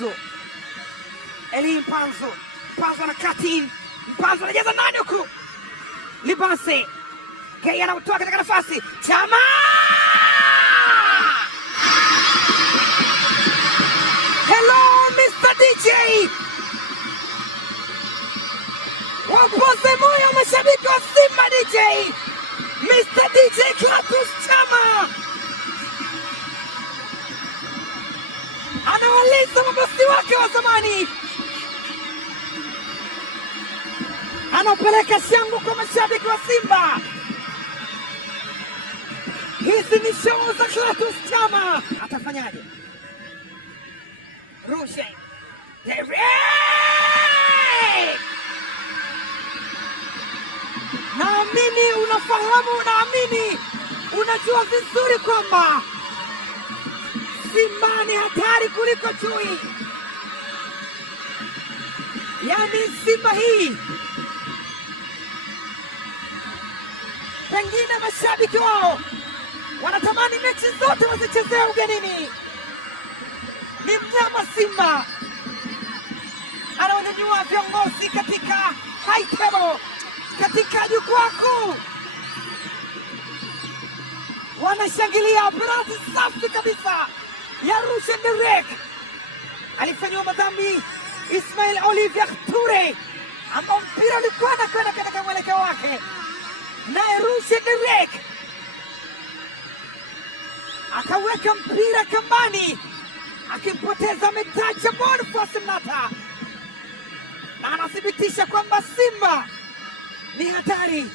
Mpanzu. Eli Mpanzu. Mpanzu anakati. Mpanzu anajaza ndani huku. Libase. Kaya anautoa katika nafasi. Chama! Hello Mr. DJ. Wapoze moyo mashabiki wa Simba DJ. Mr. DJ Clatous Chama anawaliza mabosi wake wa zamani, anapeleka shangwe kwa mashabiki wa Simba. Hizi ni show za Clatous Chama. Atafanyaje? Rushe naamini unafahamu, naamini unajua vizuri kwamba Simba ni hatari kuliko chui. Yaani Simba hii pengine mashabiki wao wanatamani mechi zote wazichezea ugenini. Ni mnyama Simba, anawanyanyua viongozi katika high table, katika jukwaa kuu, wanashangilia. Brazi safi kabisa ya Rushen Derek. Alifanyiwa madhambi Ismail Olivier Toure, ambao mpira ulikuwa unakwenda katika mwelekeo wake, naye Rushen Derek akaweka mpira kambani, akimpoteza Metacha Boniface Mnata, na anathibitisha kwamba Simba ni hatari.